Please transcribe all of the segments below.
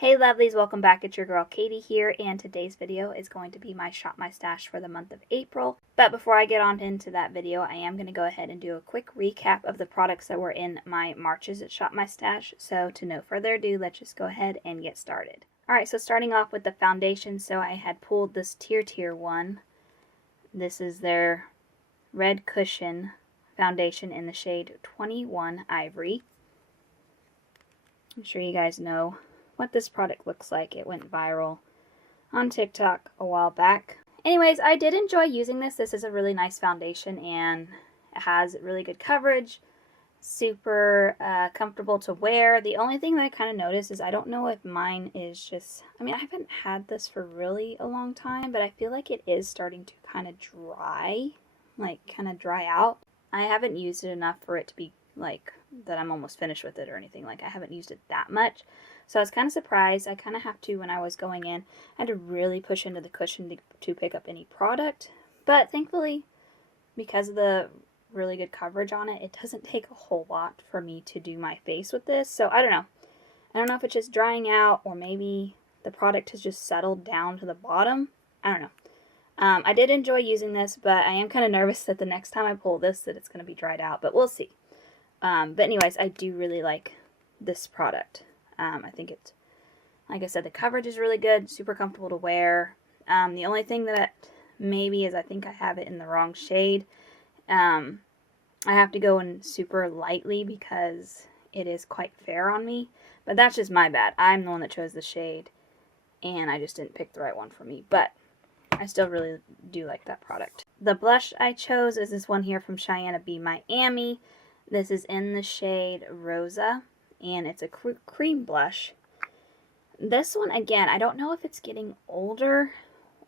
Hey lovelies, welcome back. It's your girl Katie here, and today's video is going to be my Shop My Stash for the month of April. But before I get on into that video, I am going to go ahead and do a quick recap of the products that were in my Marches at Shop My Stash. So to no further ado, let's just go ahead and get started. Alright, so starting off with the foundation, so I had pulled this Tier one. This is their Red Cushion foundation in the shade 21 Ivory. I'm sure you guys know what this product looks like. It went viral on TikTok a while back. Anyways, I did enjoy using this. This is a really nice foundation and it has really good coverage. Super comfortable to wear. The only thing that I kind of noticed is I don't know if mine is just, I haven't had this for really a long time, but I feel like it is starting to kind of dry, like kind of dry out. I haven't used it enough for it to be like that I'm almost finished with it or anything. Like I haven't used it that much. So I was kind of surprised. I kind of have to, when I was going in, I had to really push into the cushion to pick up any product. But thankfully, because of the really good coverage on it, it doesn't take a whole lot for me to do my face with this. So I don't know. I don't know if it's just drying out or maybe the product has just settled down to the bottom. I don't know. I did enjoy using this, but I am kind of nervous that the next time I pull this that it's going to be dried out. But we'll see. But anyways, I do really like this product. I think it's, like I said, the coverage is really good, super comfortable to wear. The only thing that maybe is I think I have it in the wrong shade. I have to go in super lightly because it is quite fair on me. But that's just my bad. I'm the one that chose the shade, and I just didn't pick the right one for me. But I still really do like that product. The blush I chose is this one here from Cheyenne B Miami. This is in the shade Rosa, and it's a cream blush. This one, again, I don't know if it's getting older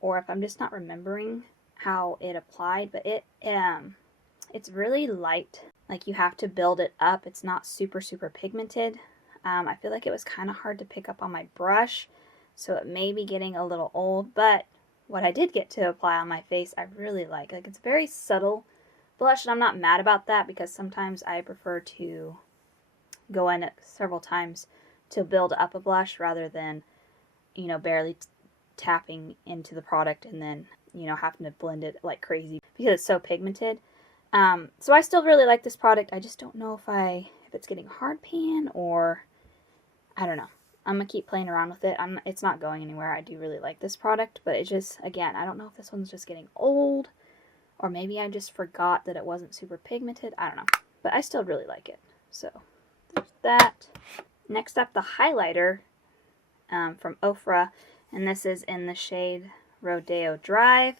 or if I'm just not remembering how it applied, but it's really light. Like you have to build it up. It's not super pigmented. I feel like it was kind of hard to pick up on my brush, so it may be getting a little old, but what I did get to apply on my face, I really like. Like it's very subtle blush, and I'm not mad about that because sometimes I prefer to go in several times to build up a blush rather than, you know, barely tapping into the product and then, you know, having to blend it like crazy because it's so pigmented. So I still really like this product. I just don't know if it's getting hard pan or I don't know. I'm gonna keep playing around with it. It's not going anywhere. I do really like this product, but it just, again, I don't know if this one's just getting old or maybe I just forgot that it wasn't super pigmented. I don't know, but I still really like it. So there's that. Next up, the highlighter from Ofra, and this is in the shade Rodeo Drive.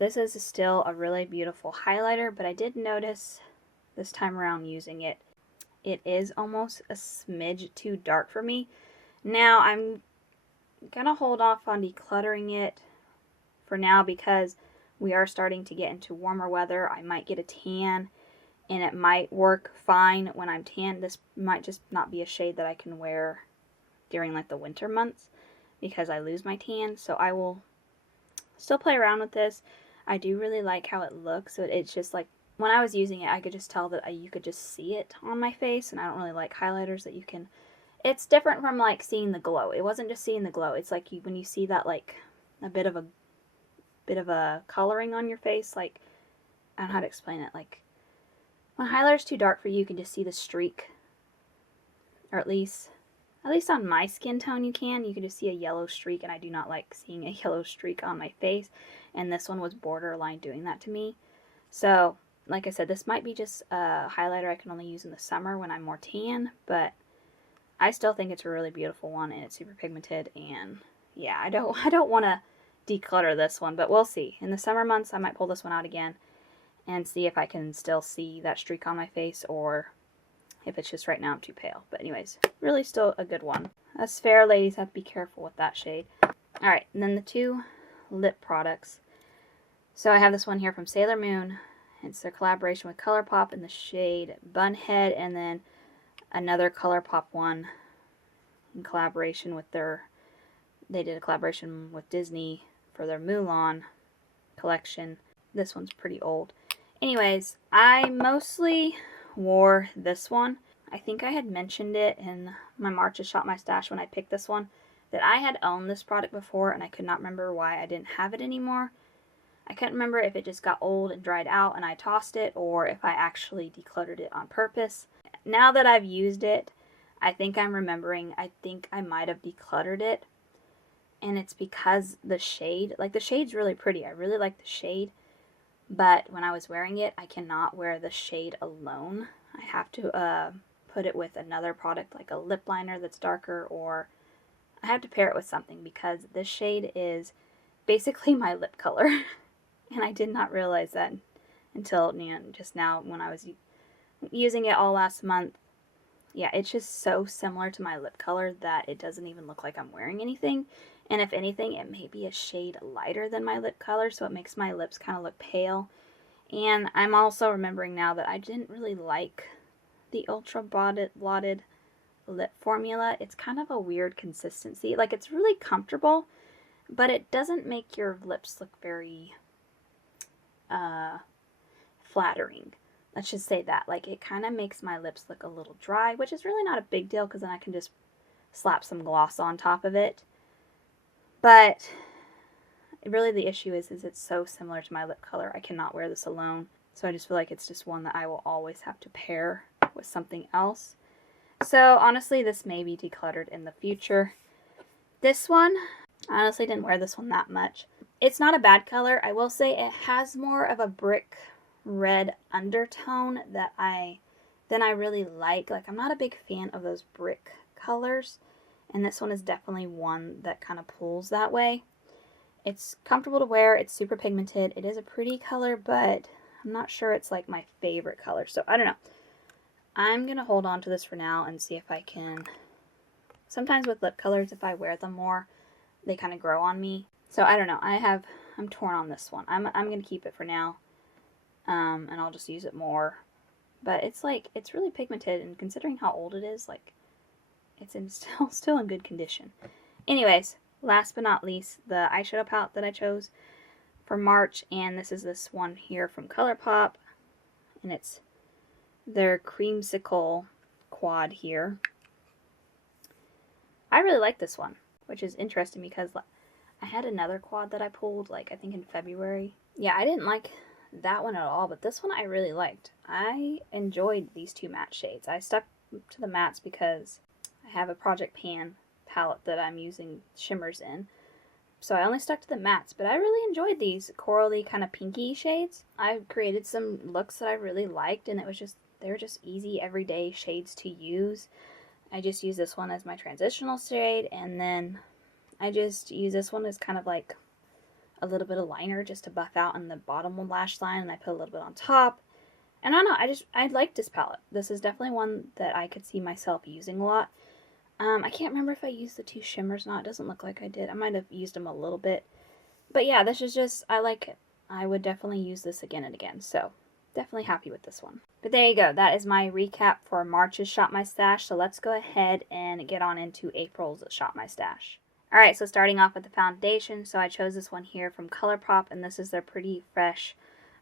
This is still a really beautiful highlighter, but I did notice this time around using it, it is almost a smidge too dark for me. Now I'm gonna hold off on decluttering it for now because we are starting to get into warmer weather. I might get a tan and it might work fine when I'm tan. This might just not be a shade that I can wear during like the winter months because I lose my tan. So I will still play around with this. I do really like how it looks. So it's just like when I was using it, I could just tell that you could just see it on my face, and I don't really like highlighters that you can. It's different from like seeing the glow. It wasn't just seeing the glow. It's like when you see that like a bit of a coloring on your face, like I don't know how to explain it. Like when highlighter's too dark for you, you can just see the streak, or at least on my skin tone you can just see a yellow streak, and I do not like seeing a yellow streak on my face, and this one was borderline doing that to me. So like I said, this might be just a highlighter I can only use in the summer when I'm more tan, but I still think it's a really beautiful one, and it's super pigmented, and yeah, I don't want to declutter this one, but we'll see. In the summer months, I might pull this one out again and see if I can still see that streak on my face, or if it's just right now I'm too pale. But anyways, really still a good one. Us fair ladies have to be careful with that shade. Alright, and then the two lip products. So I have this one here from Sailor Moon. It's their collaboration with ColourPop in the shade Bunhead, and then another ColourPop one in collaboration with they did a collaboration with Disney for their Mulan collection. This one's pretty old. Anyways, I mostly wore this one. I think I had mentioned it in my March's Shop My Stash when I picked this one, that I had owned this product before and I could not remember why I didn't have it anymore. I couldn't remember if it just got old and dried out and I tossed it, or if I actually decluttered it on purpose. Now that I've used it, I think I'm remembering, I think I might have decluttered it. And it's because the shade, like the shade's really pretty. I really like the shade. But when I was wearing it, I cannot wear the shade alone. I have to put it with another product, like a lip liner that's darker, or I have to pair it with something, because this shade is basically my lip color. And I did not realize that until, just now when I was using it all last month. Yeah, it's just so similar to my lip color that it doesn't even look like I'm wearing anything. And if anything, it may be a shade lighter than my lip color, so it makes my lips kind of look pale. And I'm also remembering now that I didn't really like the Ultra Blotted lip formula. It's kind of a weird consistency. Like, it's really comfortable, but it doesn't make your lips look very flattering. Let's just say that. Like, it kind of makes my lips look a little dry, which is really not a big deal because then I can just slap some gloss on top of it. But really the issue is it's so similar to my lip color. I cannot wear this alone. So I just feel like it's just one that I will always have to pair with something else. So honestly, this may be decluttered in the future. This one, I honestly didn't wear this one that much. It's not a bad color. I will say it has more of a brick red undertone than I really like. Like, I'm not a big fan of those brick colors, and this one is definitely one that kind of pulls that way. It's comfortable to wear. It's super pigmented. It is a pretty color, but I'm not sure it's like my favorite color. So I don't know. I'm going to hold on to this for now and see if I can. Sometimes with lip colors, if I wear them more, they kind of grow on me. So I don't know. I'm torn on this one. I'm going to keep it for now. And I'll just use it more. But it's really pigmented, and considering how old it is, like, it's still in good condition. Anyways, last but not least, the eyeshadow palette that I chose for March, and this is this one here from ColourPop, and it's their Creamsicle quad here. I really like this one, which is interesting because I had another quad that I pulled, like, I think in February. Yeah, I didn't like that one at all, but this one I really liked. I enjoyed these two matte shades. I stuck to the mattes because I have a Project Pan palette that I'm using shimmers in. So I only stuck to the mattes, but I really enjoyed these corally kind of pinky shades. I created some looks that I really liked, and they're just easy everyday shades to use. I just use this one as my transitional shade, and then I just use this one as kind of like a little bit of liner just to buff out in the bottom lash line, and I put a little bit on top. And I don't know, I liked this palette. This is definitely one that I could see myself using a lot. I can't remember if I used the two shimmers or not. It doesn't look like I did. I might have used them a little bit. But yeah, this is just, I like it. I would definitely use this again and again. So definitely happy with this one. But there you go. That is my recap for March's Shop My Stash. So let's go ahead and get on into April's Shop My Stash. Alright, so starting off with the foundation. So I chose this one here from ColourPop, and this is their Pretty Fresh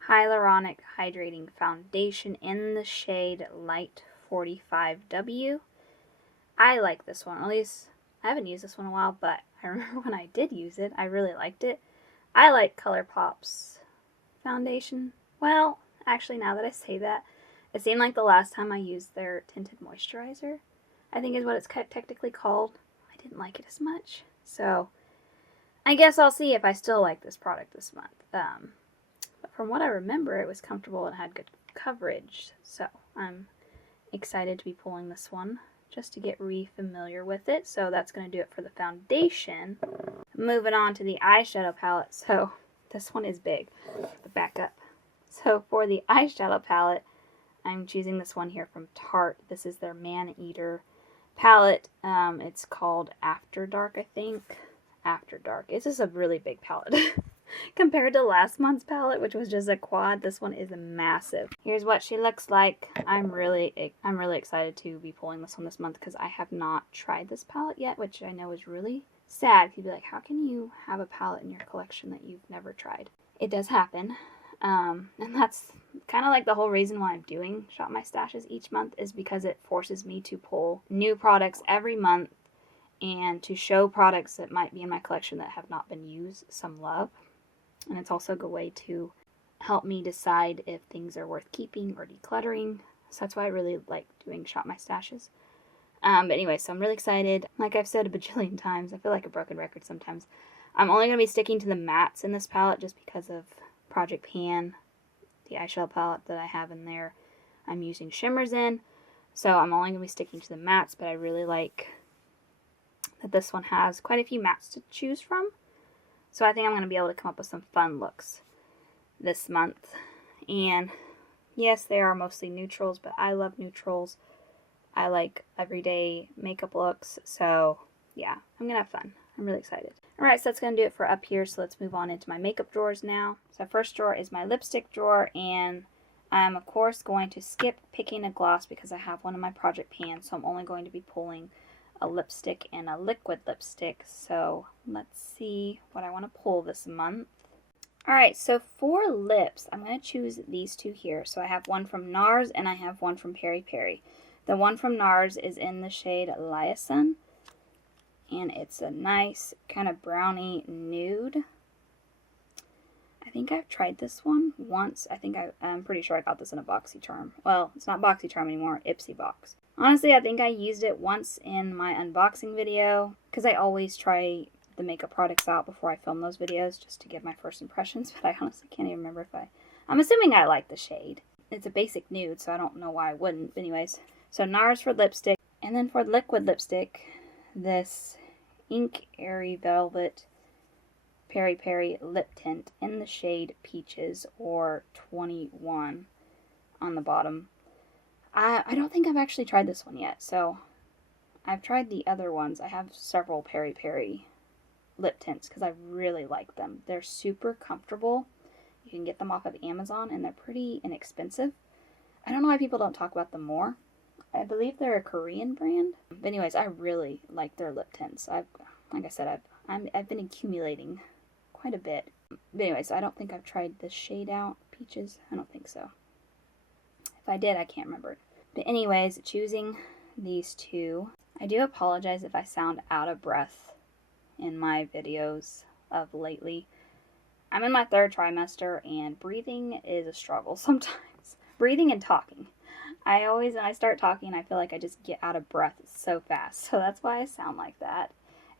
Hyaluronic Hydrating Foundation in the shade Light 45W. I like this one. At least, I haven't used this one in a while, but I remember when I did use it, I really liked it. I like ColourPop's foundation. Well, actually, now that I say that, it seemed like the last time I used their tinted moisturizer, I think is what it's technically called, I didn't like it as much. So, I guess I'll see if I still like this product this month. But from what I remember, it was comfortable and had good coverage. So, I'm excited to be pulling this one just to get re-familiar with it. So that's going to do it for the foundation. Moving on to the eyeshadow palette. So this one is big. But back up. So for the eyeshadow palette, I'm choosing this one here from Tarte. This is their Man Eater palette. It's called After Dark, I think. After Dark. This is a really big palette. Compared to last month's palette, which was just a quad, this one is massive. Here's what she looks like. I'm really excited to be pulling this one this month because I have not tried this palette yet, which I know is really sad. You'd be like, how can you have a palette in your collection that you've never tried? It does happen. And that's kind of like the whole reason why I'm doing Shop My Stashes each month, is because it forces me to pull new products every month and to show products that might be in my collection that have not been used some love. And it's also a good way to help me decide if things are worth keeping or decluttering. So that's why I really like doing Shop My Stashes. But anyway, so I'm really excited. Like I've said a bajillion times, I feel like a broken record sometimes. I'm only going to be sticking to the mattes in this palette just because of Project Pan, the eyeshadow palette that I have in there. I'm using shimmers in, so I'm only going to be sticking to the mattes, but I really like that this one has quite a few mattes to choose from. So I think I'm going to be able to come up with some fun looks this month. And yes, they are mostly neutrals, but I love neutrals. I like everyday makeup looks, so yeah, I'm going to have fun. I'm really excited. Alright, so that's going to do it for up here, so let's move on into my makeup drawers now. So first drawer is my lipstick drawer, and I'm of course going to skip picking a gloss because I have one in my Project Pan, so I'm only going to be pulling a lipstick and a liquid lipstick. So let's see what I want to pull this month. Alright, so for lips, I'm going to choose these two here. So I have one from NARS and I have one from Peri Peri. The one from NARS is in the shade Liaison, and it's a nice kind of brownie nude. I think I've tried this one once. I'm pretty sure I got this in a BoxyCharm. Well, it's not BoxyCharm anymore, Ipsy Box. Honestly, I think I used it once in my unboxing video, because I always try the makeup products out before I film those videos just to give my first impressions, but I honestly can't even remember if I'm assuming I like the shade. It's a basic nude, so I don't know why I wouldn't. But anyways, so NARS for lipstick, and then for liquid lipstick, this Ink Airy Velvet Peri Peri lip tint in the shade Peaches, or 21 on the bottom. I don't think I've actually tried this one yet, so I've tried the other ones. I have several Peri Peri lip tints because I really like them. They're super comfortable. You can get them off of Amazon, and they're pretty inexpensive. I don't know why people don't talk about them more. I believe they're a Korean brand. But anyways, I really like their lip tints. Like I said, I've been accumulating quite a bit. But anyways, I don't think I've tried this shade out, Peaches. I don't think so. If I did, I can't remember. But anyways, choosing these two. I do apologize if I sound out of breath in my videos of lately. I'm in my third trimester, and breathing is a struggle sometimes. Breathing and talking. When I start talking, I feel like I just get out of breath so fast. So that's why I sound like that.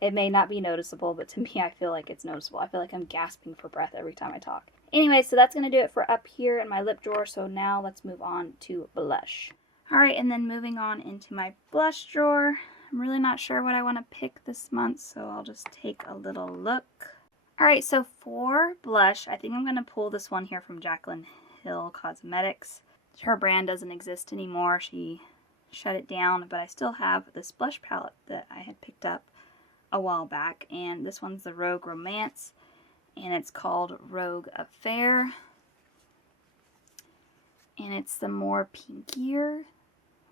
It may not be noticeable, but to me, I feel like it's noticeable. I feel like I'm gasping for breath every time I talk. Anyway, so that's going to do it for up here in my lip drawer. So now let's move on to blush. Alright, and then moving on into my blush drawer. I'm really not sure what I want to pick this month, so I'll just take a little look. Alright, so for blush, I think I'm going to pull this one here from Jaclyn Hill Cosmetics. Her brand doesn't exist anymore. She shut it down, but I still have this blush palette that I had picked up a while back, and this one's the Rogue Romance, and it's called Rogue Affair, and it's the more pinkier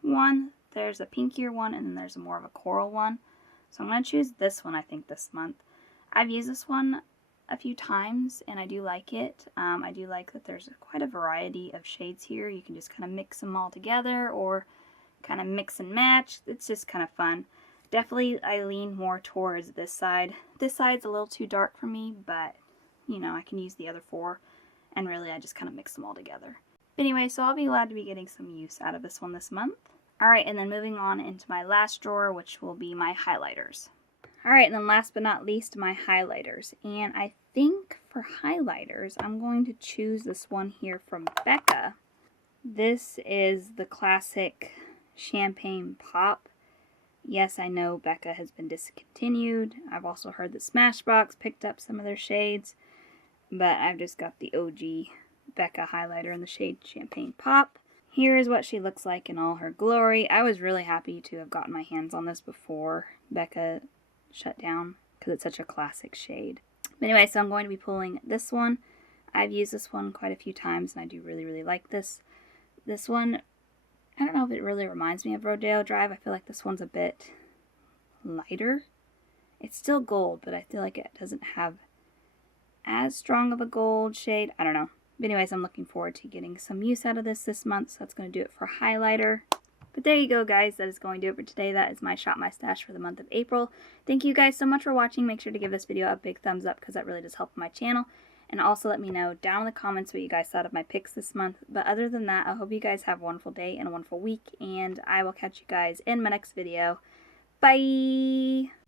one. There's a pinkier one, and then there's a more of a coral one, so I'm going to choose this one, I think, this month. I've used this one a few times, and I do like it. I do like that there's quite a variety of shades here. You can just kind of mix them all together, or kind of mix and match. It's just kind of fun. Definitely, I lean more towards this side. This side's a little too dark for me, but, you know, I can use the other four, and really, I just kind of mix them all together. But anyway, so I'll be glad to be getting some use out of this one this month. Alright, and then moving on into my last drawer, which will be my highlighters. Alright, and then last but not least, my highlighters. And I think for highlighters, I'm going to choose this one here from Becca. This is the classic Champagne Pop. Yes, I know Becca has been discontinued. I've also heard that Smashbox picked up some of their shades, but I've just got the OG Becca highlighter in the shade Champagne Pop. Here is what she looks like in all her glory. I was really happy to have gotten my hands on this before Becca shut down, because it's such a classic shade. But anyway, so I'm going to be pulling this one. I've used this one quite a few times, and I do really, really like this. This one, I don't know if it really reminds me of Rodeo Drive. I feel like this one's a bit lighter. It's still gold, but I feel like it doesn't have as strong of a gold shade. I don't know. But anyways, I'm looking forward to getting some use out of this month, so that's going to do it for highlighter. But there you go, guys. That is going to do it for today. That is my Shop My Stash for the month of April. Thank you guys so much for watching. Make sure to give this video a big thumbs up because that really does help my channel. And also let me know down in the comments what you guys thought of my picks this month. But other than that, I hope you guys have a wonderful day and a wonderful week. And I will catch you guys in my next video. Bye!